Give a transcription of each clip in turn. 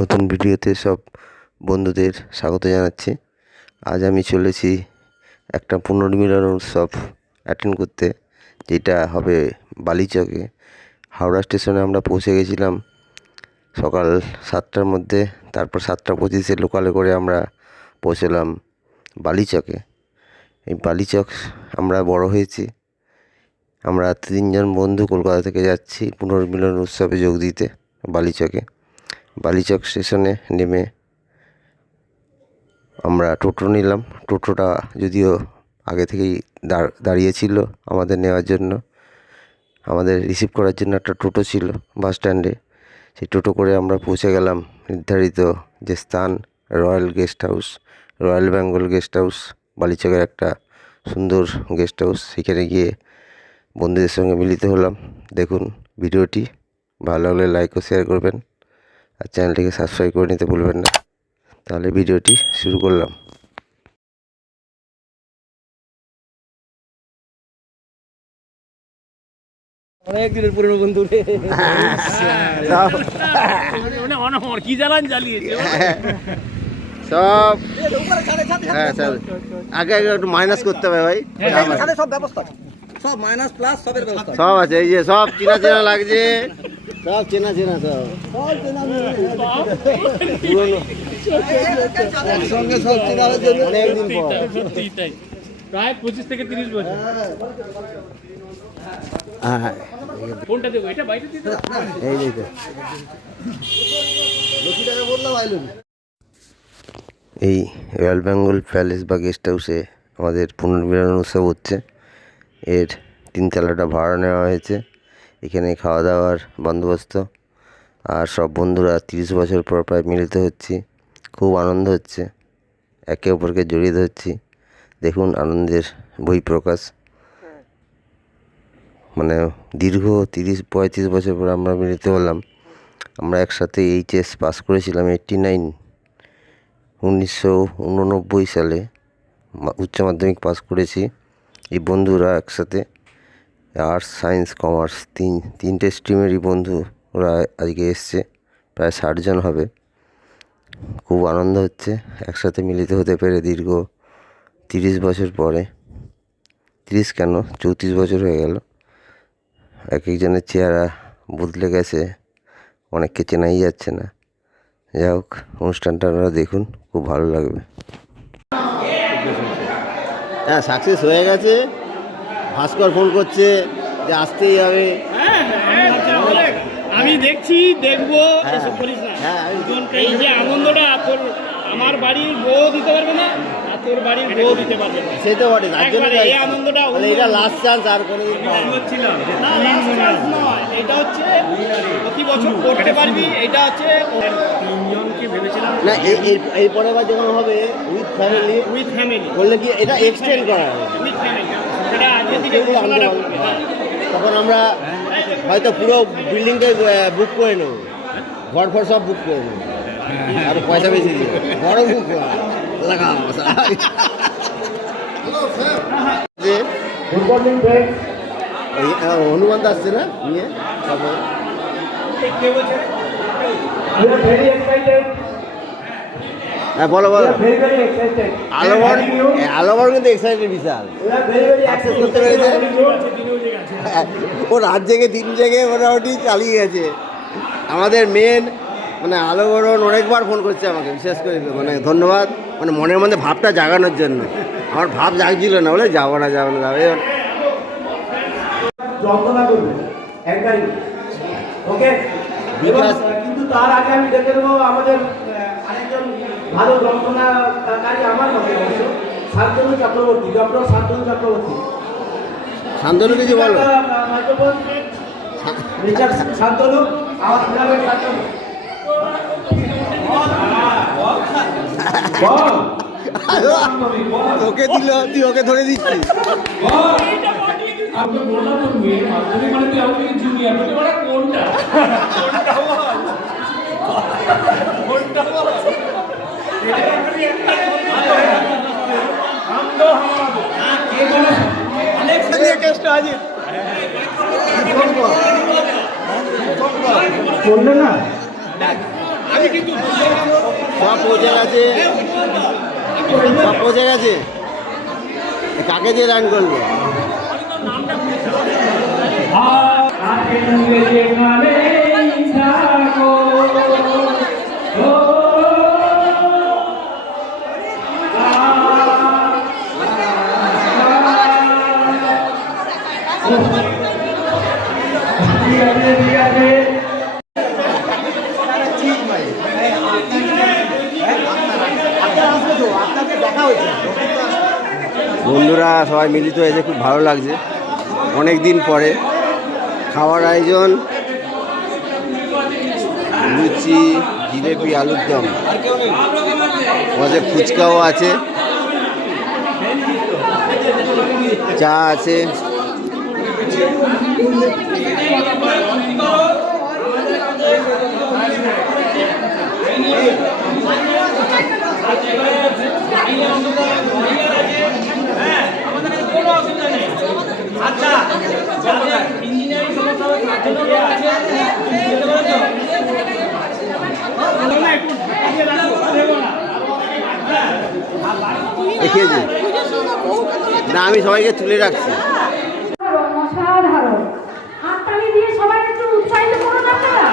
নতুন ভিডিওতে সব বন্ধুদের স্বাগত জানাচ্ছি। আজ আমি চলেছি একটা পুনর্মিলন উৎসব অ্যাটেন্ড করতে, যেটা হবে বালিচকে। হাওড়া স্টেশনে আমরা পৌঁছে গেছিলাম সকাল 7টার মধ্যে। তারপর 7টা 25-এ লোকালে করে আমরা পৌঁছলাম বালিচকে। এই বালিচক আমরা বড় হয়েছি। আমরা 3জন বন্ধু কলকাতা থেকে যাচ্ছি পুনর্মিলন উৎসবে যোগ দিতে বালিচকে। বালিচক স্টেশনে নেমে আমরা টোটো নিলাম। টোটোটা যদিও আগে থেকেই দাঁড়িয়েছিল আমাদের নেওয়ার জন্য, আমাদের রিসিভ করার জন্য একটা টোটো ছিল বাস স্ট্যান্ডে। সেই টোটো করে আমরা পৌঁছে গেলাম নির্ধারিত যে স্থান, royal guest house, royal Bengal guest house, বালিচকের একটা সুন্দর গেস্ট হাউস। সেখানে গিয়ে বন্ধুদের সঙ্গে মিলিত হলাম। দেখুন ভিডিওটি, ভালো লাগলে লাইক ও শেয়ার করবেন, আর চ্যানেলটিকে সাবস্ক্রাইব করে নিতে ভুলবেন না। তাহলে ভিডিওটি শুরু করলাম। অনেক দিনের পুরনো বন্ধু রে। কি জ্বালান জ্বালিয়েছে সব। হ্যাঁ স্যার, আগে আগে একটু মাইনাস করতে হবে ভাই। সব ব্যবস্থা, সব মাইনাস প্লাস সবের ব্যবস্থা সব আছে, এই যে সব চেনা চেনা লাগছে, সব চেনা চেনা, সব পুরনো একসঙ্গে সব চেনার জন্য অনেকদিন পর। প্রায় 25 থেকে 30 বছর। হ্যাঁ, কোনটা দেবো, এটা বাইরে দিতে? এই দেখো, এই রয়্যাল বেঙ্গল প্যালেস বা গেস্ট হাউসে আমাদের পুনর্মিলন উৎসব হচ্ছে। এর 3তলাটা ভাড়া নেওয়া হয়েছে। এখানে খাওয়া দাওয়ার বন্দোবস্ত, আর সব বন্ধুরা 30 বছর পর প্রায় মিলিত হচ্ছি। খুব আনন্দ হচ্ছে, একে অপরকে জড়িয়ে ধরছি। দেখুন আনন্দের বহিঃপ্রকাশ। মানে দীর্ঘ 30-35 বছর পর আমরা মিলিত হলাম। আমরা একসাথে এইচএস পাস করেছিলাম 1989 সালে উচ্চ মাধ্যমিক পাস করেছি। এই বন্ধুরা একসাথে আর্টস, সায়েন্স, কমার্স তিনটে স্ট্রিমেরই বন্ধু ওরা আজকে এসছে, প্রায় 60 জন হবে। খুব আনন্দ হচ্ছে একসাথে মিলিত হতে পেরে দীর্ঘ 30 বছর পরে। 30 কেন, 34 বছর হয়ে গেল। এক একজনের চেহারা বদলে গেছে, অনেককে চেনাই যাচ্ছে না। যাই হোক, অনুষ্ঠানটা আপনারা দেখুন, খুব ভালো লাগবে। হ্যাঁ, সাকসেস হয়ে গেছে। ভাস্কর ফোন করছে যে আসতেই হবে। আমি দেখছি, দেখবো, এসব করিস না। এই যে আনন্দটা তোর আমার বাড়ির বউ দিতে পারবে না, আর তোর বাড়ির বউ দিতে পারবে না। সেই তো বটে, তার জন্য এই আনন্দটা এটা লাস্ট চান্স, আর কোনোদিন না, last chance নয়, এটা হচ্ছে প্রতি বছর করতে পারবি। এটা হচ্ছে 3জনকে ভেবেছিলাম না, এই পরের বার যখন হবে উইথ ফ্যামিলি বললে কি এটা এক্সটেন্ড করা হবে, উইথ ফ্যামিলি, সেটা আজকে থেকে ঘোষণাটা করবে। তখন আমরা হয়তো পুরো বিল্ডিংটাই বুক করে নেবো, ঘর ফর সব বুক করে নেবো, আর পয়সা বেশি দিয়ে বড় বুক হনুমান আসছে না নিয়ে। হ্যাঁ বলো বলো। আলোবর কিন্তু এক্সাইটেড বিশাল, সাকসেস করতে পেরেছে। ও রাত জেগে দিন জেগে মোটামুটি চালিয়ে গেছে। আমাদের মেন মানে আলোবরণ অনেকবার ফোন করছে আমাকে, বিশেষ করে মানে ধন্যবাদ, মানে মনের মধ্যে ভাবটা জাগানোর জন্য। আমার ভাব জাগছিল না, বলে যাবো না যাবো না যাবো। যন্ত্রণা করবে একটাই, ওকে। কিন্তু তার আগে আমি দেখে দেবো আমাদের আরেকজন ভালো যন্ত্রণাকারী, আমার মতে অবশ্য, শান্তনু চক্রবর্তী, ডক্টর শান্তনু চক্রবর্তী। শান্তনু কিছু বলো। শান্তনু আমার ক্লাবের শান্তনু। ওকে দিল, তুই ওকে ধরে দিচ্ছিস। আপনি বললাম তো মেয়ে মাধ্যমিক মানে তুই আমাকে জুনিয়র বলে বড় কোনটা কোনটা বল এটা খালি একটা हम तो ये बोलो अनेक से टेस्ट आज কোনটা না সব পৌঁছে গেছে, সব পৌঁছে গেছে। কাকে দিয়ে রান করবো? বন্ধুরা সবাই মিলিত হয়েছে, খুব ভালো লাগছে। অনেক দিন পরে খাওয়ার আয়োজন, লুচি, জিলেপি, আলুর দম, মাঝে ফুচকাও আছে, চা আছে। আচ্ছা, যাদের ইঞ্জিনিয়ারিং সমস্যা হবে তার জন্য লোক আছে। দেখিয়েছি না, আমি সবাইকে তুলে রাখছি। অসাধারণ। হাততালি দিয়ে সবাই একটু উৎসাহিত করুন আপনারা।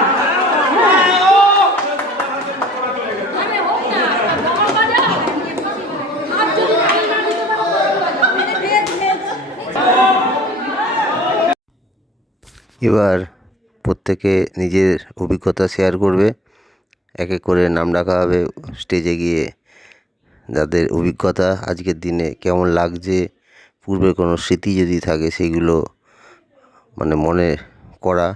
এবার প্রত্যেকে নিজের অভিজ্ঞতা শেয়ার করবে, এক এক করে নাম ডাকা হবে স্টেজে গিয়ে। যাদের অভিজ্ঞতা আজকের দিনে কেমন লাগছে, পূর্বে কোনো স্মৃতি যদি থাকে সেগুলো মানে মনে করা।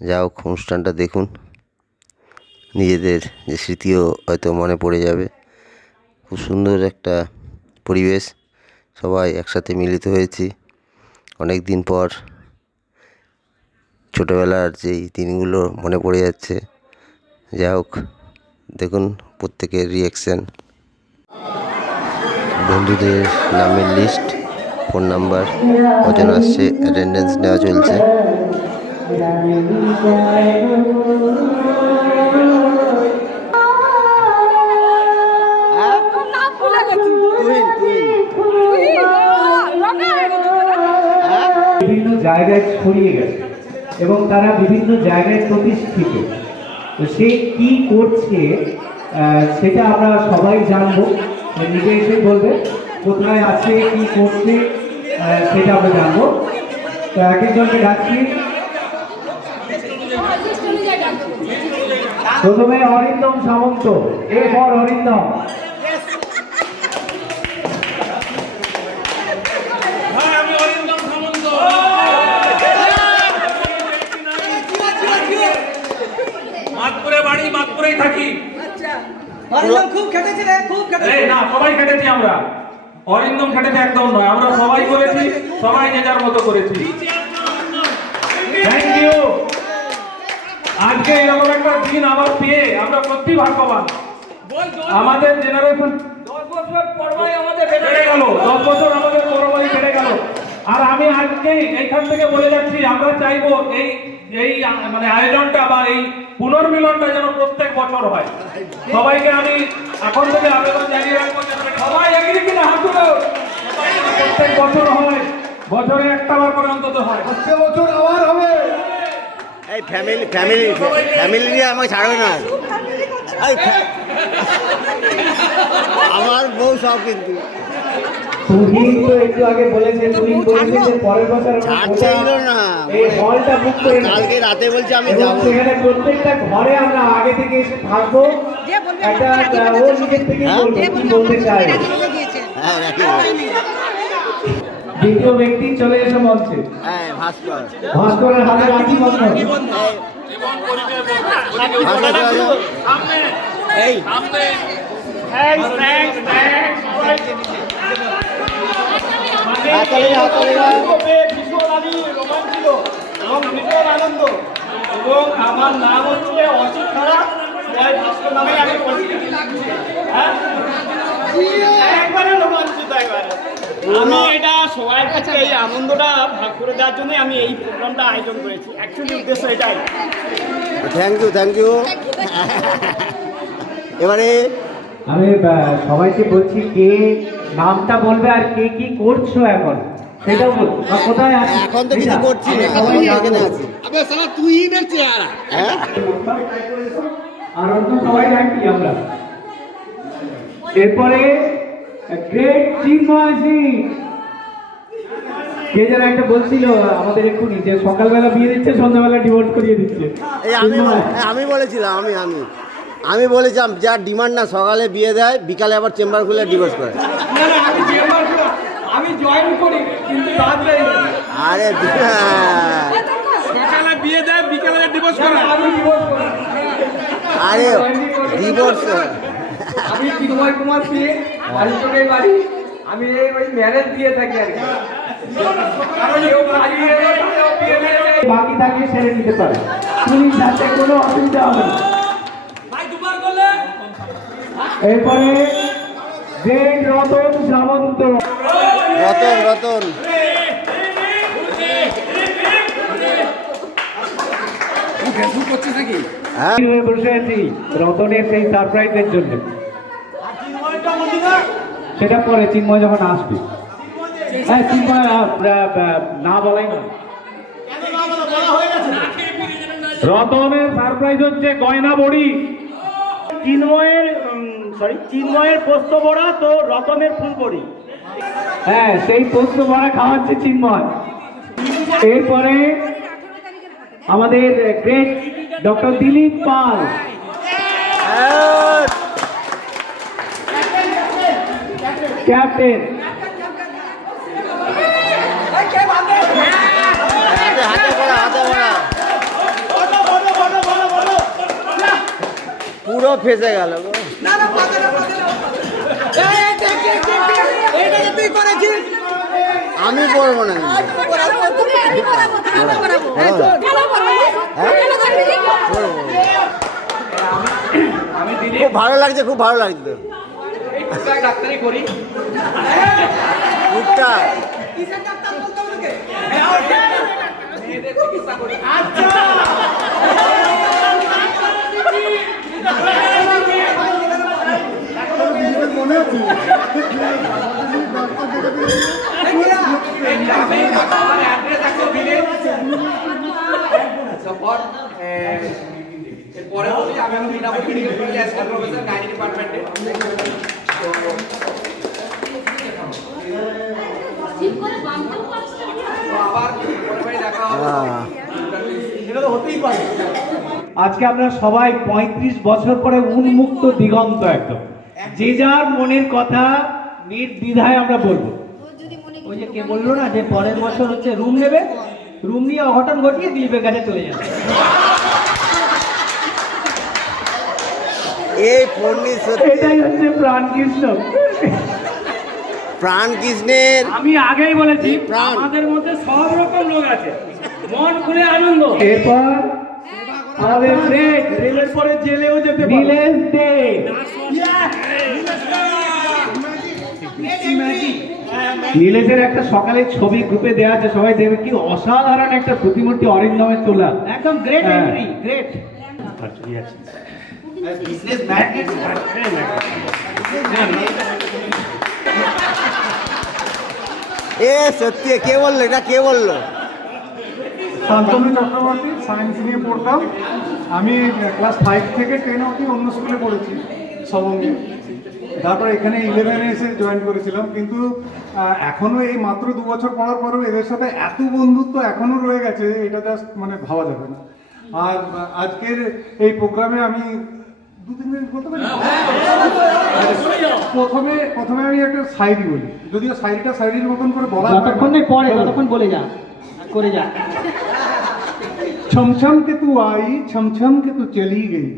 যা হোক, অনুষ্ঠানটা দেখুন, নিজেদের যে স্মৃতিও হয়তো মনে পড়ে যাবে। খুব সুন্দর একটা পরিবেশ, সবাই একসাথে মিলিত হয়েছি অনেক দিন পর। ছোটোবেলার যেই দিনগুলো মনে পড়ে যাচ্ছে। যা হোক, দেখুন প্রত্যেকের রিয়াকশান। বন্ধুদের নামের লিস্ট, ফোন নাম্বার, কজন আসছে, অ্যাটেন্ডেন্স নেওয়া চলছে। বিভিন্ন জায়গায় ছড়িয়ে গেছে এবং তারা বিভিন্ন জায়গায় প্রতিষ্ঠিত। তো সে কি করছে সেটা আমরা সবাই জানবো। নিজে এসে বলবে কোথায় আছে, কি করছে, সেটা আমরা জানবো। তো এক একজনকে ডাকছি। প্রথমে অরিন্দম সামন্ত, এরপর অরিন্দম। মাতপুরে বাড়ি, মাতপুরেই থাকি। খুব খেটেছে রে, খুব খেটেছে। এই না, সবাই খেটেছি আমরা। অরিন্দম খেটেছে একদম নয়, আমরা সবাই করেছি, সবাই যে যার মতো করেছি। Thank you. আজকে এরকম একটা দিন আবার পেয়ে আমরা সত্যি ভাগ্যবান। আমাদের জেনারেশন 10 বছর পরবাই আমাদের বেড়ে গেল, 10 বছর আমাদের পরবাই বেড়ে গেল। আর আমি আজকে এইখান থেকে বলে যাচ্ছি, আমরা চাইবো এই এই মানে আয়োজনটা বা এই পুনর্মিলনটা যেন প্রত্যেক বছর হয়। সবাইকে আমি এখন থেকে আবেদন জানিয়ে রাখবো, সবাই এগিয়ে কিনা হাত তুলো, প্রত্যেক বছর হয়, বছরে একটা বার করে অন্তত হয়। বছর আবার হবে। এই ফ্যামিলি ফ্যামিলি ফ্যামিলি নিয়ে আমাকে ছাড়বে না। আমার বউ সব কিন্তু তুমি তো একটু আগে বলেছে, তুমি বলেছে যে পরের বছর ছাড়ছিল না। এই হলটা বুক করে কালকে রাতে বলছি আমি এবং যাবো। সেখানে প্রত্যেকটা ঘরে আমরা আগে থেকে এসে থাকবো। একটা ও নিজের থেকে বলবে কি বলতে চায়। হ্যাঁ রাখি। দ্বিতীয় ব্যক্তি চলে এসে মঞ্চে। হ্যাঁ ভাস্কর, ভাস্করের হাতে রাখি বন্ধন। ভাস্কর চলে যাও। এই হাততালি, হাততালি। আনন্দ। এবং আমার নাম হচ্ছে অসিত খাড়া, ভাস্কর নামে আমি পরিচিত। হ্যাঁ, একবারে রোমাঞ্চিত একবারে। আমি এটা সবার কাছে এই আনন্দটা ভাগ করে দেওয়ার জন্য আমি এই প্রোগ্রামটা আয়োজন করেছি। অ্যাকচুয়ালি উদ্দেশ্য এটাই। থ্যাংক ইউ এবারে আমি সবাইকে বলছি কে নামটা বলবে আর কে কি করছো এখন সেটাও বল কোথায় আছো এখন তো কিছু করছি না, সবাই এখানে আছি। হ্যাঁ আর অন্য সবাই রাখি আমরা এরপরে গ্রেট চিন্ময় সিং কে যেন একটা বলছিল আমাদের এক্ষুনি যে সকালবেলা বিয়ে দিচ্ছে সন্ধ্যাবেলা ডিভোর্স করিয়ে দিচ্ছে এই আমি বলেছিলাম আমি বলেছিলাম যার ডিমান্ড না সকালে বিয়ে দেয় বিকালে আবার চেম্বার খুলে ডিভোর্স করে। আমি জয়েন করি কিন্তু বাদ দেই না। আরে সকালে বিয়ে দেয় বিকালে ডিভোর্স করে। আমি ডিভোর্স করি। আরে ডিভোর্স আমি চিন্ময় কুমার সিং বাড়ি চোখে বাড়ি আমি ওই ম্যারেজ দিয়ে থাকি আর কি কারণ কেউ পালিয়ে যায়, কেউ বিয়ে দিয়ে যায়। বাকি থাকে সেরে নিতে পারে পুলিশ হাতে কোনো অসুবিধা হবে না এরপরে গ্রেট রতন সামন্ত রতন হ্যাঁ হয়ে বসে আছি রতনের সেই সারপ্রাইজের জন্য সেটা পরে চিন্ময় যখন আসবে হ্যাঁ চিন্ময় না বলাই না রতনের সারপ্রাইজ হচ্ছে গয়না বড়ি চিন্ময়ের পোস্ত বড়া তো রতনের ফুল বড়ি হ্যাঁ সেই পোস্ত বড়া খাওয়াচ্ছে চিন্ময় এরপরে আমাদের গ্রেট ডক্টর দিলীপ পাল ক্যাপ্টেন হাতে পড়া পুরো ফেসে গেল গো। না না পাতে না এই দেখ এইটা যে তুই করেছিস আমি পড়বো না খুব ভালো লাগছে ডাক্তারি করি টুকটা কিসের ডাক্তার বলতে হবে পরে বলি আমি মিনাপুর মেডিকেল কলেজে অ্যাসিস্ট্যান্ট প্রফেসর গাইনি ডিপার্টমেন্টে আবার দেখা হবে এটা তো হতেই পারে আজকে আমরা সবাই ৩৫ বছর পরে উন্মুক্ত দিগন্ত একদম যে যার মনের কথা নির্দ্বিধায় আমরা বলবো ওই যে কে বললো না যে পরের বছর হচ্ছে রুম নেবে রুম নিয়ে অঘটন ঘটিয়ে দিলীপের কাছে চলে যাবে এই পন্ডি সত্যি এটাই হচ্ছে প্রাণ কৃষ্ণের আমি আগেই বলেছি প্রাণ। আমাদের মধ্যে সব রকম লোক আছে মন খুলে আনন্দ এরপর আমাদের রেলের পরে জেলেও যেতে পারে নীলেশ দে নীলেশের একটা সকালে ছবি গ্রুপে দেওয়া আছে সবাই দেখবে কি অসাধারণ একটা প্রতিমূর্তি অরিন্দমের তোলা একদম great entry great business magnate এ সত্যি কে বললো এটা কে বললো শান্তনু চক্রবর্তী সায়েন্স নিয়ে পড়তাম আমি ক্লাস 5 থেকে 10 অবধি অন্য স্কুলে পড়েছি সবঙ্গে তারপর এখানে 11-এ এসে জয়েন করেছিলাম কিন্তু এখনও এই মাত্র 2 বছর পড়ার পরেও এদের সাথে এত বন্ধুত্ব এখনও রয়ে গেছে এটা জাস্ট মানে ভাবা যাবে না আর আজকের এই প্রোগ্রামে আমি 2-3 মিনিট বলতে পারি প্রথমে আমি একটা শায়রি বলি যদিও শায়রির মতন করে বলা ততক্ষণ বলে যা করে যা छम छम के तू आई छम छम के तू चली गई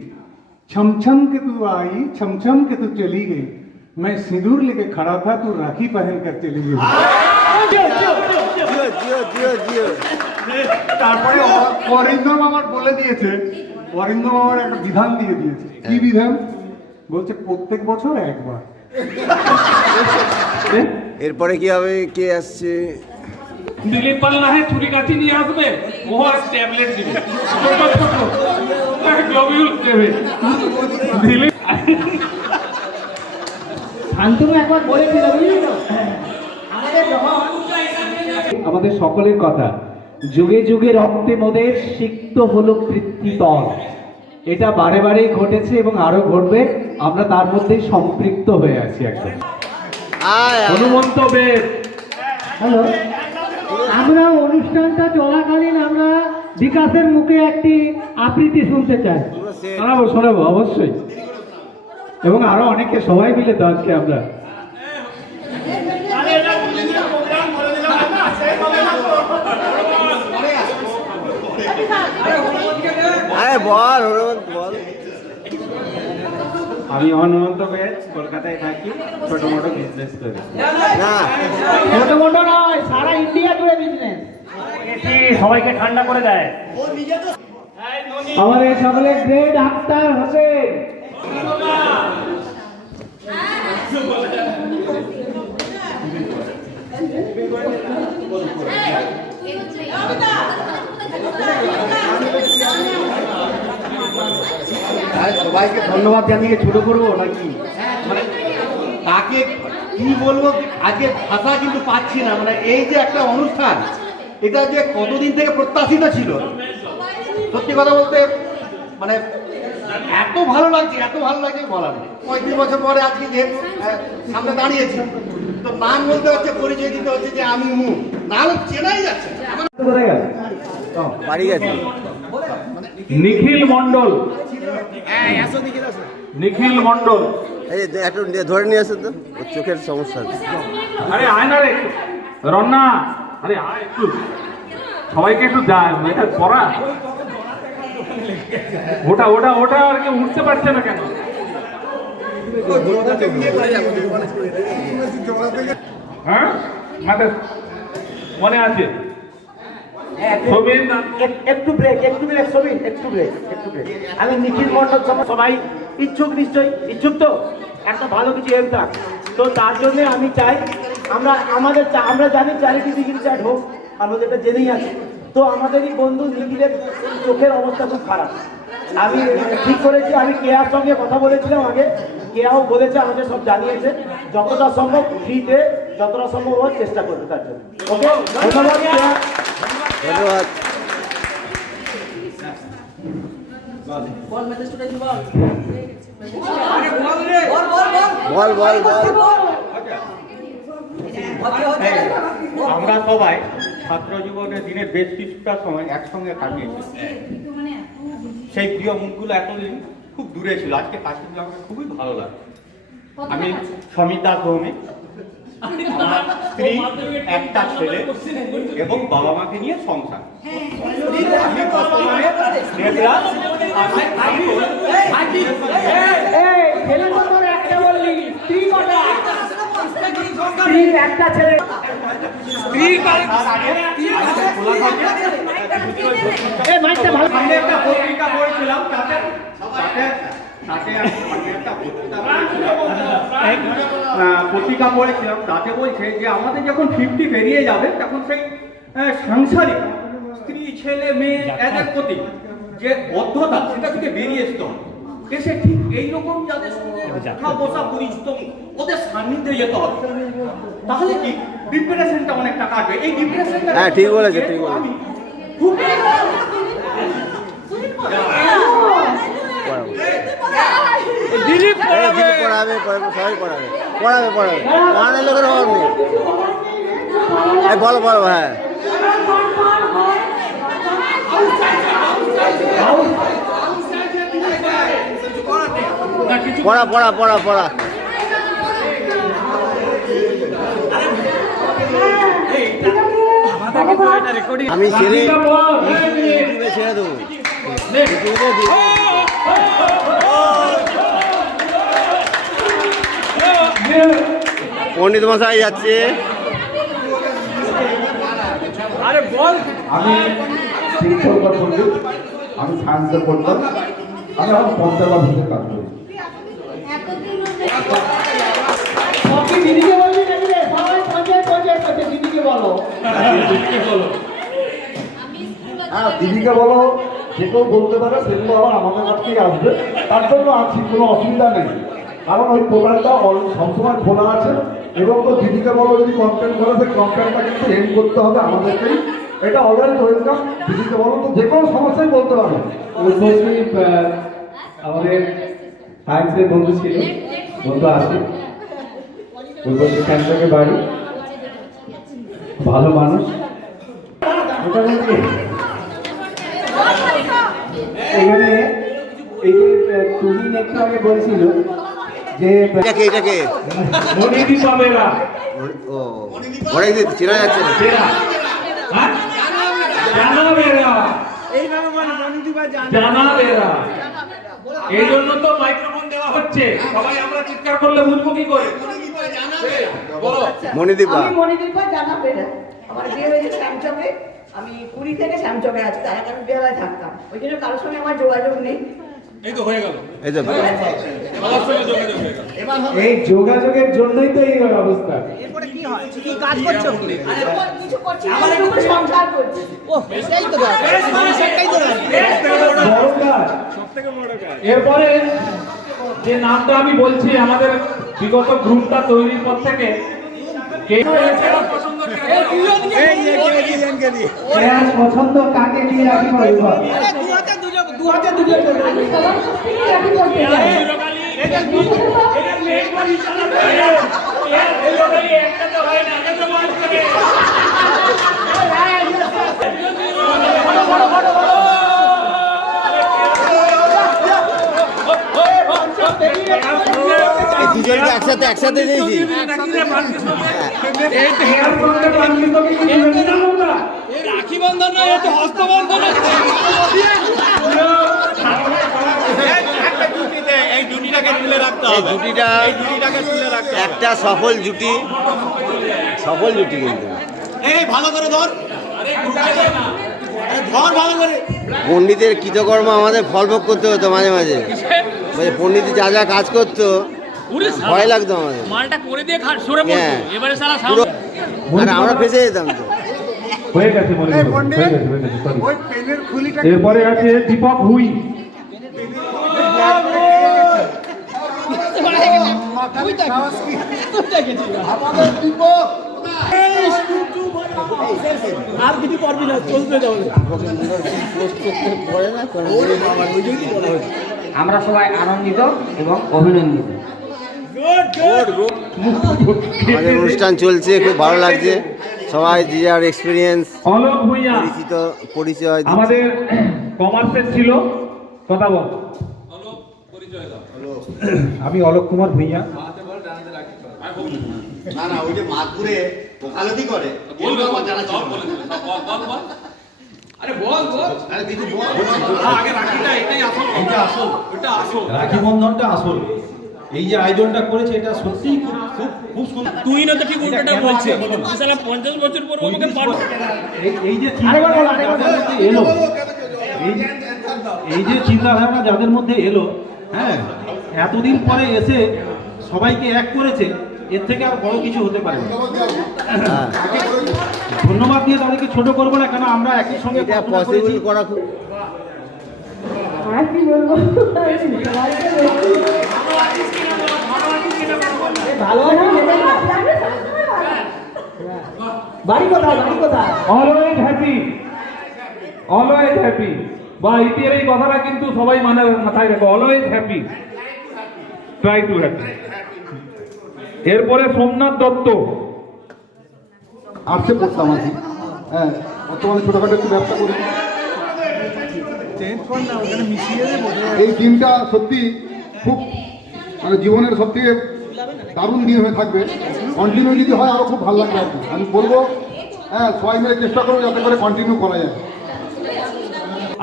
छम छम के तू आई छम छम के तू चली गई मैं सिंदूर लेके खड़ा था तू राखी पहन कर चली गई জিও তারপরে অরিন্দম আমার বলে দিয়েছে অরিন্দম আমার একটা বিধান দিয়ে দিয়েছে কি বিধান বলছে প্রত্যেক বছর একবার এরপরে কি হবে কে আসছে দিলীপ পাল না হয় ছুরি কাঠি নিয়ে আসবে ও আর ট্যাবলেট দিবে ছোট ছোট আপনাকে গ্লোবিউলস দেবে দিলে শান্তনু একবার বলেছিল বুঝলি তো আমাদের যখন আমাদের সকলের কথা যুগে যুগে রক্তে মোদের সিক্ত হলো কৃত্তিতল, এটা বারে বারেই ঘটেছে এবং আরো ঘটবে। আমরা তার মধ্যেই সম্পৃক্ত হয়ে আছি একদম। হনুমন্ত বেদ হ্যালো, আমরা অনুষ্ঠানটা চলাকালীন আমরা বিকাশের মুখে একটি আবৃত্তি শুনতে চাই। শোনাবো শোনাবো অবশ্যই, এবং আরো অনেকে সবাই মিলে তো আজকে আমরা আরে এটা দুদিনের প্রোগ্রাম করে দিলাম না, শেষ হবে না তো। আরে বল হনুমন্ত বল। আমি হনুমন্ত বেদ, কলকাতায় থাকি, ছোট মোটো বিজনেস করি। না ছোট মোটো নয়, সারা ইন্ডিয়া জুড়ে বিজনেস। সবাইকে ঠান্ডা করে দেয়। আমাদের সকলে গ্রেট ডাক্তার হবে। সবাইকে ধন্যবাদ জানিয়ে ছোট করবো নাকি? মানে তাকে কি বলবো, আজকে ভাষা কিন্তু পাচ্ছি না। মানে এই যে একটা অনুষ্ঠান, এটা যে কতদিন থেকে প্রত্যাশিত ছিল, সত্যি কথা বলতে মানে এত ভালো লাগছে, এত ভালো লাগছে বলার নেই। 35 বছর পরে আজকে যেহেতু সামনে দাঁড়িয়েছি, তো নাম বলতে হচ্ছে, পরিচয় দিতে হচ্ছে যে আমি মু, নাম চেনাই যাচ্ছে না। কোথায় গেল? বাড়ি গেছে নিখিল মণ্ডল, নিখিল মণ্ডল। এই একটু ধরে নিয়ে আসুন তো, ওর চোখের সমস্যা আছে। আরে আয় না রে রন্না, আরে আয় একটু, সবাইকে একটু যায় এটা পড়া। ওটা ওটা ওটা আর কি উঠতে পারছে না কেন? হ্যাঁ মানে মনে আছে একটু ব্রেক, সবিন, একটু ব্রেক। আমি নিখিল মন্ডল, সবাই ইচ্ছুক, নিশ্চয়ই ইচ্ছুক তো একটা ভালো কিছু এমটা। তো তার জন্য আমি চাই আমরা জানি চ্যারিটি ডিগ্রি চ্যাট হোক, আমাদের এটা জেনেই আছে। তো আমাদেরই বন্ধু নিখিলের চোখের অবস্থা খুব খারাপ। আমি ঠিক করেছি, আমি কেয়ার সঙ্গে কথা বলেছিলাম আগে, কেয়াও বলেছে, আমাদের সব জানিয়েছে, যতটা সম্ভব ফ্রিতে যতটা সম্ভব হওয়ার চেষ্টা করবে তার জন্য। ওকে, ধন্যবাদ কেয়া। ধন্যবাদ। বল বল বল। আমরা সবাই ছাত্র জীবনের দিনের বেশ কিছুটা সময় একসঙ্গে কাটিয়েছি। সেই প্রিয় মুখগুলো এতদিন খুব দূরে ছিল, আজকে কাছে দিলে আমাকে খুবই ভালো লাগে। আমি সমিত দাস ভৌমিক, আমার স্ত্রী, একটা ছেলে এবং বাবা মাকে নিয়ে সংসার। আমি বর্তমানে দেবরাজ, একটা ছেলে, একটা পত্রিকা পড়েছিলাম, পত্রিকা পড়েছিলাম, তাতে বলছে যে আমাদের যখন 50 পেরিয়ে যাবে তখন সেই সাংসারিক স্ত্রী ছেলে মেয়ে এদের প্রতি যে বদ্ধতা, সেটা থেকে বেরিয়ে আসতে হবে। এসে ঠিক এইরকম যাদের সঙ্গে উঠা বসা পরিচিত, ওদের সান্নিধ্যে যেতে হবে। তাহলে কি ডিপ্রেশনটা অনেকটা কাটবে। এই ডিপ্রেশনটা, হ্যাঁ ঠিক বলেছে, ঠিক বলেছে। আমি খুব দিলীপ পড়াবে, সবাই পড়াবে, পড়ানোর লোকের অভাব নেই। বলো বলো। হ্যাঁ পড়া পড়া পড়া পড়া। আমি ছেড়ে ইউটিউবে ছেড়ে দেবো। পণ্ডিত মশাই যাচ্ছে। আরে বল। আমি শিক্ষকতা পণ্ডিত, আমি সায়েন্সে পড়তাম, আমি এখন পঞ্চায়েত অফিসে কাজ করি। দিদিকে বলবি নাকি রে? সবাই পঞ্চায়েত করছে, দিদিকে বলো। হ্যাঁ দিদিকে বলো, যে কেউ বলতে পারে সেগুলো আবার আমাদের কাছেই আসবে, তার জন্য আছি, কোনো অসুবিধা নেই। কারণ ওই পোর্টালটা সবসময় খোলা আছে এবং তো দিদিকে বলো যদি কমপ্লেন করে সেই কমপ্লেনটা কিন্তু এন্ড করতে হবে আমাদেরকেই। এটা অলওয়েজ ওয়েলকাম। দিদিকে বলো তো যে কোনো সমস্যাই বলতে পারো। আমাদের সায়েন্সের বন্ধু ছিল, বন্ধু আসে, উর্বশী ক্যান্সারের বাড়ি, ভালো মানুষ। মোটামুটি এখানে এই যে তুমি একটু আগে বলছিল যে এটাকে মনিদীপা বেরা ও অনেকদিন চেনা যাচ্ছে না। বেরা, হ্যাঁ? জানা বেরা, জানা বেরা। এই জন্য তো মাইক্রোফোন দেওয়া হচ্ছে, সবাই আমরা চিৎকার করলে বুঝবো কি করে? বলো। মণিদীপা, আমি মণিদীপা জানা বেরা। আমার বিয়ে হয়েছে শ্যামচকে। আমি পুরী থেকে শ্যামচকে আছি, তার আগে আমি বেহালায় থাকতাম। ওই জন্য কারোর সঙ্গে আমার যোগাযোগ নেই। এই তো হয়ে গেল, এই তো সবার সঙ্গে যোগাযোগ হয়ে গেল। এই যোগাযোগের জন্যই তো এই অবস্থা। এরপরে কি হয়? কি কাজ করছো? কিছু করছি না, আমার একটু সংসার করছি। ও সেটাই তো কাজ, সেটাই তো কাজ। বড় কাজ। এরপরে যে নামটা আমি বলছি, আমাদের বিগত গ্রুপটা তৈরির পর থেকে পছন্দ কাকে দিয়ে রাখি বলবো? দু হাতে দুজন আমি সবার কাছ থেকে রাখি বলতে চাই। দুজনকে একসাথে দিয়েছি। রাখি বন্ধন নয়, এটা হস্তবন্ধন হচ্ছে। এই জুটিটাকে তুলে রাখতে হবে। এই জুটিটাকে তুলে রাখতে হবে। একটা সফল জুটি কিন্তু। এই ভালো করে ধর, ধর ভালো করে। পণ্ডিতের কৃতকর্ম আমাদের ফলভোগ করতে হতো মাঝে মাঝে। পণ্ডিত যা যা কাজ করতো ভয় লাগতো আমাদের। মালটা করে দিয়ে সরে হ্যাঁ, এবারে সারা পুরো আর আমরা ফেসে যেতাম তো। হয়ে গেছে, হয়ে গেছে, sorry। এরপরে আছে দীপক হুই। আর কিছু পারবি না, চলতে যাও। আমরা সবাই আনন্দিত এবং অভিনন্দিত। আমাদের অনুষ্ঠান চলছে, খুব ভালো লাগছে। সবাই যে যার এক্সপিরিয়েন্স, অলোক ভুঁইয়া পরিচয় দিচ্ছে। আমাদের কমার্সের ছিল, কথা বল। আমি অলোক কুমার ভূঁইয়া। না না, ওই যে মাদপুরে ওকালতি করে, বলবে আমার জানা ছিল না। আরে বল বল, আরে কিছু বল। আগে রাখিটা, এটাই আসল, এটা আসল, এটা আসল। রাখি বন্ধনটা আসল। এই যে আয়োজনটা করেছে এটা সত্যিই খুব খুব খুব সুন্দর। তুই না তো ঠিক উল্টোটা বলছিস। সালা 50 বছর পর ওকে পারবো। এই যে চিন্তাধারা যাদের মধ্যে এলো, এই যে চিন্তাধারা যাদের মধ্যে এলো, হ্যাঁ, এতদিন পরে এসে সবাইকে এক করেছে, এর থেকে আর বড় কিছু হতে পারে না। ধন্যবাদ দিয়ে তাদেরকে ছোট করবো না, কেন আমরা একই সঙ্গে এটা পসিবল করা খুব আর কি বলবো? ভালো বাড়ি কোথায়? বাড়ি কোথায়? Always happy, always happy. বা ইতির এই কথাটা কিন্তু সবাই মাথায় রাখো, always happy, try to happy. এরপরে সোমনাথ দত্ত। আর্টসে পড়তাম আছি, হ্যাঁ, বর্তমানে ছোটোখাটো একটু ব্যবসা করি। এই দিনটা সত্যি খুব মানে জীবনের সবথেকে দারুণ দিন হয়ে থাকবে। কন্টিনিউ যদি হয় আরও খুব ভালো লাগবে আর কি। আমি বলবো, হ্যাঁ, সবাই মিলে চেষ্টা করবো যাতে করে কন্টিনিউ করা যায়।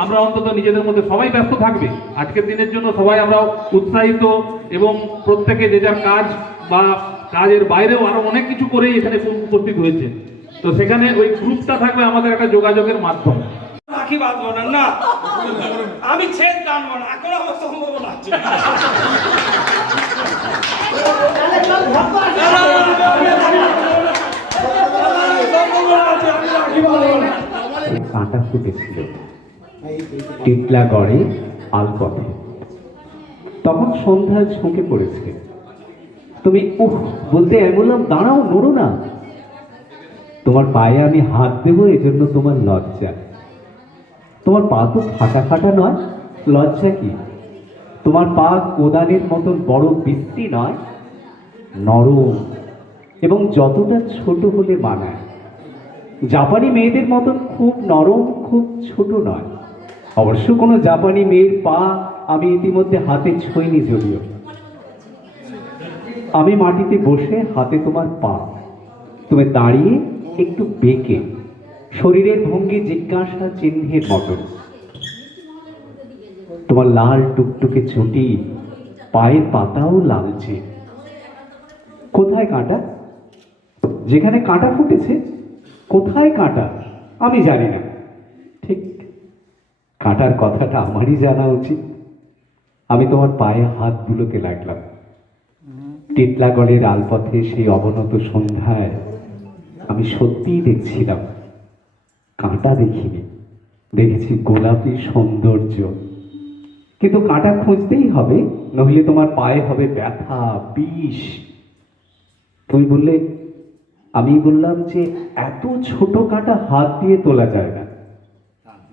আমরা অন্তত নিজেদের মধ্যে সবাই ব্যস্ত থাকবে আজকের দিনের জন্য, সবাই আমরা উৎসাহিত এবং প্রত্যেকে যে যার কাজ বা কাজের বাইরেও আরো অনেক কিছু করেই এখানে উপস্থিত হয়েছে। তো সেখানে ওই গ্রুপটা থাকবে আমাদের একটা যোগাযোগের মাধ্যম। রাখি বাঁধবো না, না আমি ছেদ টানবো না, এখন আমার সম্ভাবনা আছে। কাঁটা ফুটেছিল, টিটলাগড়ে আলপথে। তখন সন্ধ্যা ঝুঁকে পড়েছে। তুমি উহ বলতে বললাম, দাঁড়াও, নড়ো না। তোমার পায়ে আমি হাত দেবো, এজন্য তোমার লজ্জা। তোমার পা তো ফাটা ফাটা নয়, লজ্জা কি? তোমার পা কোদালের মতন বড় বৃষ্টি নয়, নরম এবং যতটা ছোট হলে মানায়। জাপানি মেয়েদের মতন খুব নরম, খুব ছোট নয়। অবশ্য কোনো জাপানি মেয়ের পা আমি ইতিমধ্যে হাতে ছুঁইনি যদিও। আমি মাটিতে বসে, হাতে তোমার পা, তুমি দাঁড়িয়ে একটু বেঁকে, শরীরের ভঙ্গি জিজ্ঞাসা চিহ্নের মতন। তোমার লাল টুকটুকে চুটি, পায়ের পাতাও লালচে। কোথায় কাঁটা? যেখানে কাঁটা ফুটেছে। কোথায় কাঁটা? আমি জানি না। ঠিক, কাঁটার কথাটা আমারই জানা উচিত। আমি তোমার পায়ে হাত বুলোতে লাগলাম। টিটলাগড়ের আলপথে সেই অবনত সন্ধ্যায় আমি সত্যিই দেখছিলাম, কাঁটা দেখিনি, দেখেছি গোলাপি সৌন্দর্য। কিন্তু কাঁটা খুঁজতেই হবে, নইলে তোমার পায়ে হবে ব্যথা, বিষ। তুমি বললে, আমি বললাম যে এত ছোট কাঁটা হাত দিয়ে তোলা যায় না।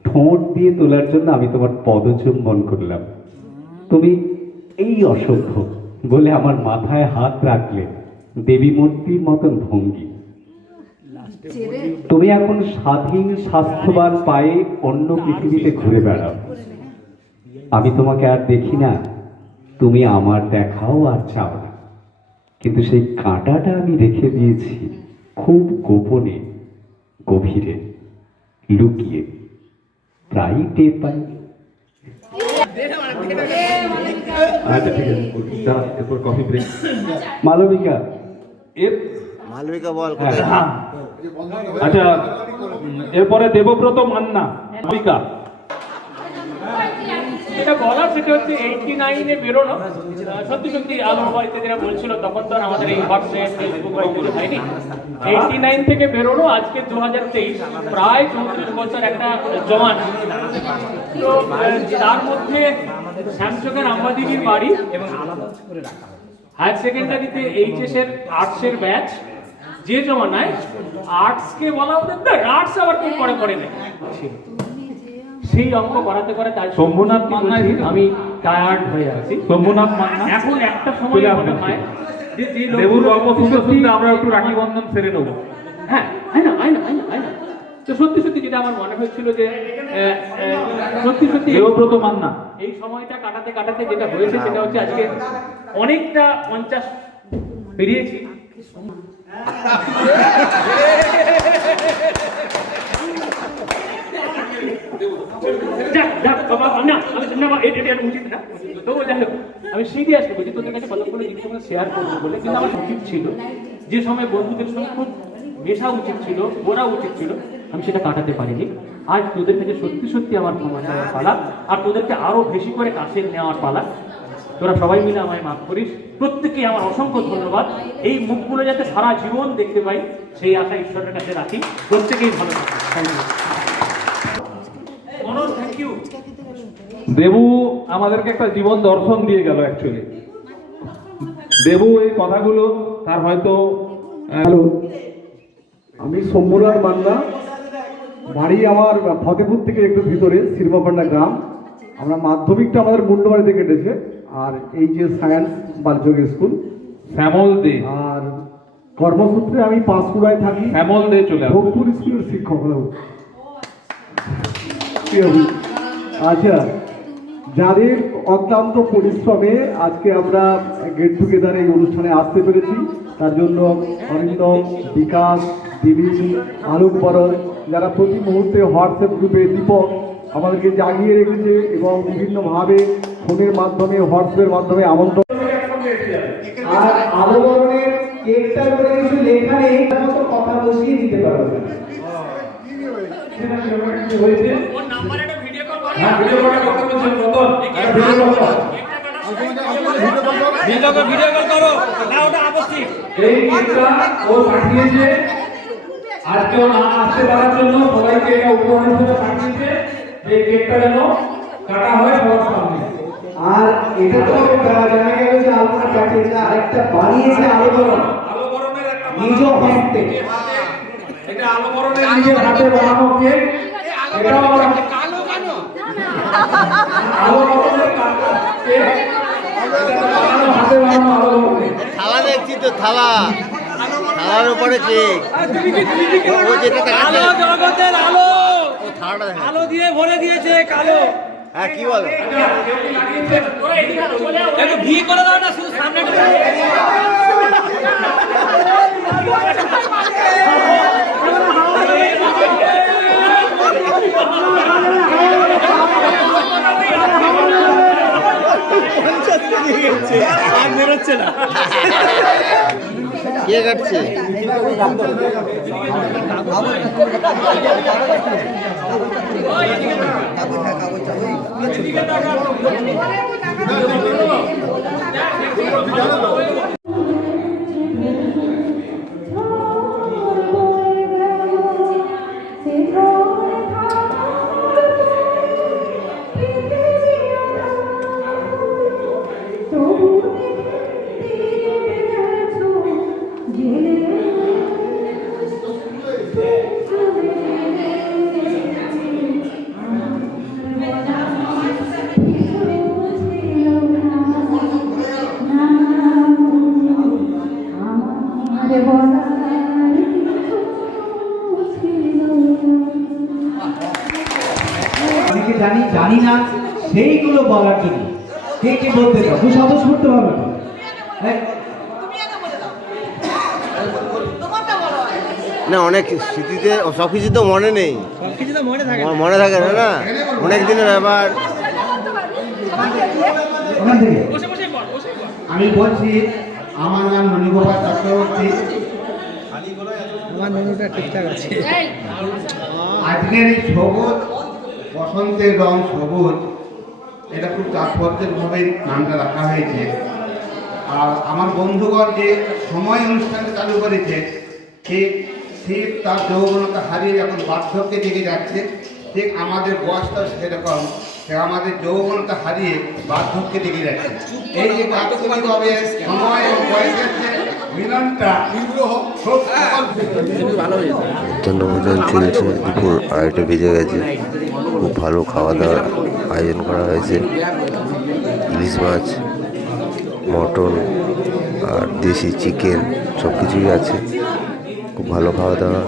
ঠোঁট দিয়ে তোলার জন্য আমি তোমার পদচুম্বন করলাম। তুমি এই অসভ্য বলে আমার মাথায় হাত রাখলে, দেবী মূর্তির মতন ভঙ্গি। তুমি এখন স্বাধীন স্বাস্থ্যবান পায়ে অন্য পৃথিবীতে ঘুরে বেড়াও। আমি তোমাকে আর দেখি না, তুমি আমার দেখাও আর চাও না। কিন্তু সেই কাঁটাটা আমি রেখে দিয়েছি খুব গোপনে, গভীরে, লুকিয়ে, প্রায় টের পাই। আচ্ছা ঠিক আছে, দাঁড়া, এরপর কফি ব্রেক। মালবিকা, মালবিকা বল। হ্যাঁ, আচ্ছা, এরপরে দেবব্রত মান্না। মালবিকা, যেটা বলার সেটা হচ্ছে 89-এ বেরোনো। সত্যি সত্যি আলো বাড়িতে যেটা বলছিল, তখন তো আর আমাদের এই হোয়াটসঅ্যাপ, ফেসবুক বা কিছু হয়নি। 89 থেকে বেরোনো, আজকে 2023, প্রায় 34 বছর একটা জওয়ান। তো তার মধ্যে শ্যামচকের আম্বাদিগির বাড়ি, এবং হায়ার সেকেন্ডারিতে এইচএস এর আর্টসের ব্যাচ। যে জমানায় আর্টসকে বলা হতো না, আর্টস আবার খুব পরে নেই, সেই অঙ্ক করাতে করাতে শম্ভুনাথ মান্না, আমি টায়ার্ড হয়ে আছি। শম্ভুনাথ মান্না, এখন একটা সময় মনে হয় যে দেবুর গল্প শুনতে শুনতে আমরা একটু রাখি বন্ধন সেরে নেবো। হ্যাঁ, আয় না। তো সত্যি সত্যি যেটা আমার মনে হয়েছিল যে সত্যি সত্যি দেবব্রত মান্না, এই সময়টা কাটাতে কাটাতে যেটা হয়েছে সেটা হচ্ছে আজকে অনেকটা 50 পেরিয়েছি। আমি সিরিয়াসলি বলছি, তোদের কাছে কতগুলো জিনিস শেয়ার করবো বলে, কিন্তু আমার উচিত ছিল যে সময় বন্ধুদের সঙ্গে খুব মেশা উচিত ছিল, ঘোরা উচিত ছিল, আমি সেটা কাটাতে পারিনি। আজ তোদের কাছে সত্যি সত্যি আমার ক্ষমা চাওয়ার পালা, আর তোদেরকে আরো বেশি করে কাছে নেওয়ার পালা। তোরা সবাই মিলে আমায় মাফ করিস। প্রত্যেকেই আমার অসংখ্য ধন্যবাদ। এই মুখগুলো যাতে সারা জীবন দেখতে পাই, সেই আশা ঈশ্বরের কাছে রাখি। প্রত্যেকেই ভালো থাকুন। Thank you Manoj, thank you. Debu আমাদেরকে একটা জীবন দর্শন দিয়ে গেল। অ্যাকচুয়ালি দেবু এই কথাগুলো তার হয়তো। হ্যালো, আমি শম্ভুনাথ মান্না, বাড়ি আমার ফতেপুর থেকে একটু ভিতরে, সিরমাপান্ডা গ্রাম। আমরা মাধ্যমিকটা আমাদের মুন্ডবাড়িতে কেটেছে, আর এই যে সায়েন্স বালচক স্কুল শ্যামল দে, আর কর্মসূত্রে আমি পাঁশকুড়ায় থাকি। শ্যামল দে চলে আসবে। ভোগপুর স্কুলের শিক্ষক হলো। আচ্ছা, যাদের অক্লান্ত পরিশ্রমে আজকে আমরা গেট টুগেদার এই অনুষ্ঠানে আসতে পেরেছি, তার জন্য অরিন্দম, বিকাশ, দিলীপ, আলোক বরণ, যারা প্রতি মুহূর্তে হোয়াটসঅ্যাপ গ্রুপে, দীপক আমাদেরকে জাগিয়ে রেখেছে এবং বিভিন্নভাবে ফোনের মাধ্যমে, হোয়াটসঅ্যাপের মাধ্যমে আমন্ত্রণ। আর আলোবরণের কেকটার করে কিছু লেখা নেই, তার মতো কথা বসিয়ে দিতে পারবে। আজকে না আসতে পারার জন্য সবাইকে এটা উপহার হিসেবে পাঠিয়েছে। এই কেকটা যেন কাটা হয় সবার সামনে। আর এটা তো জানা গেল যে আলপনা কাটিয়েছে, আরেকটা বানিয়েছে আলো গরম আলো গরমের একটা নিজ হাতে। এটা আলো গরমের নিজের হাতে বানানো কেক। এটাও আমরা আলো গরমের কেক, এটা বানানো হাতে বানানো আলো গরমের। থালা দেখছি তো, থালা, থালার উপরে কেক। ও যেটা দেখাচ্ছে জগতের আলো, ও থালাটা দেখা। আলো দিয়ে ভরে দিয়েছে কালো। হ্যাঁ, কি বলো? একটু ঘি করে দাও না, শুধু সামনে আর বেরোচ্ছে না। কে কাটছে? অনেকে জানি না সেইগুলো বলার জন্য কে কে বলতে চাও? তুই সাহস করতে পারবে না। হ্যাঁ, না, অনেক স্মৃতিতে সব কিছু তো মনে নেই, মনে থাকে না, না অনেক দিনের ব্যাপার। ওখান থেকে আমি বলছি, আমার নাম ননীগোপাল চক্রবর্তী। আজকের এই সবুজ, বসন্তের রং সবুজ, এটা খুব তাৎপর্যের ভাবে নামটা রাখা হয়েছে। আর আমার বন্ধুগণ যে সময় অনুষ্ঠানটা চালু করেছে, সে তার যৌবনতা হারিয়ে যখন বার্ধক্যের দিকে যাচ্ছে, ঠিক আমাদের বয়সটা সেরকম, সে আমাদের যৌবনতা হারিয়ে বার্ধক্যের দিকে যাচ্ছে। এই যে বার্ধক্যভাবে সময় এবং বয়সের যে মিলনটা খুব মধ্যাহ্নভোজন চলছে, দুপুর 2:30 বেজে গেছে। খুব ভালো খাওয়া দাওয়ার আয়োজন করা হয়েছে। ইলিশ মাছ, মটন আর দেশি চিকেন সব কিছুই আছে। খুব ভালো খাওয়া দাওয়া।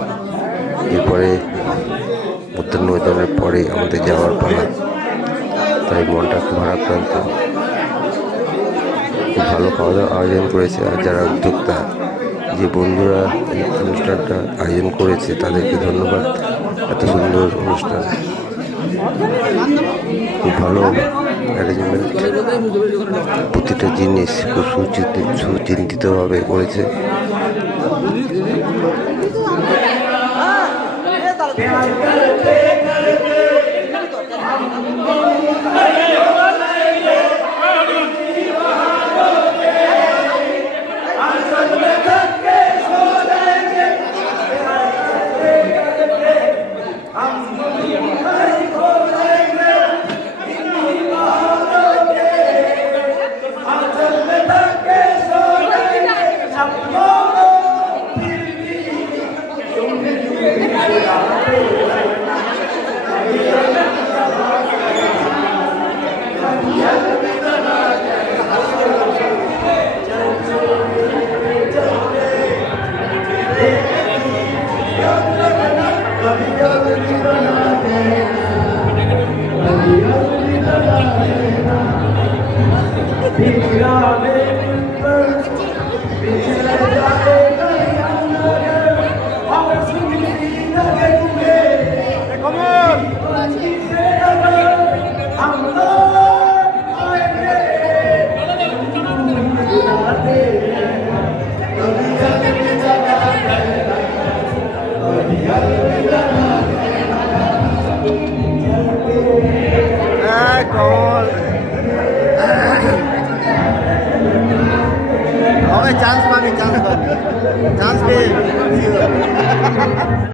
এরপরে মধ্যাহ্নভোজনের পরে আমাদের যাওয়ার পালা, তাই মনটা খুব ভারাক্রান্ত। খুব ভালো খাওয়া দাওয়ার আয়োজন করেছে। আর যারা উদ্যোক্তা, যে বন্ধুরা এই অনুষ্ঠানটা আয়োজন করেছে, তাদেরকে ধন্যবাদ। এত সুন্দর অনুষ্ঠান, খুব ভালো অ্যারেঞ্জমেন্ট, প্রতিটা জিনিস খুব সুচিন্তিতভাবে করেছে। Yeah.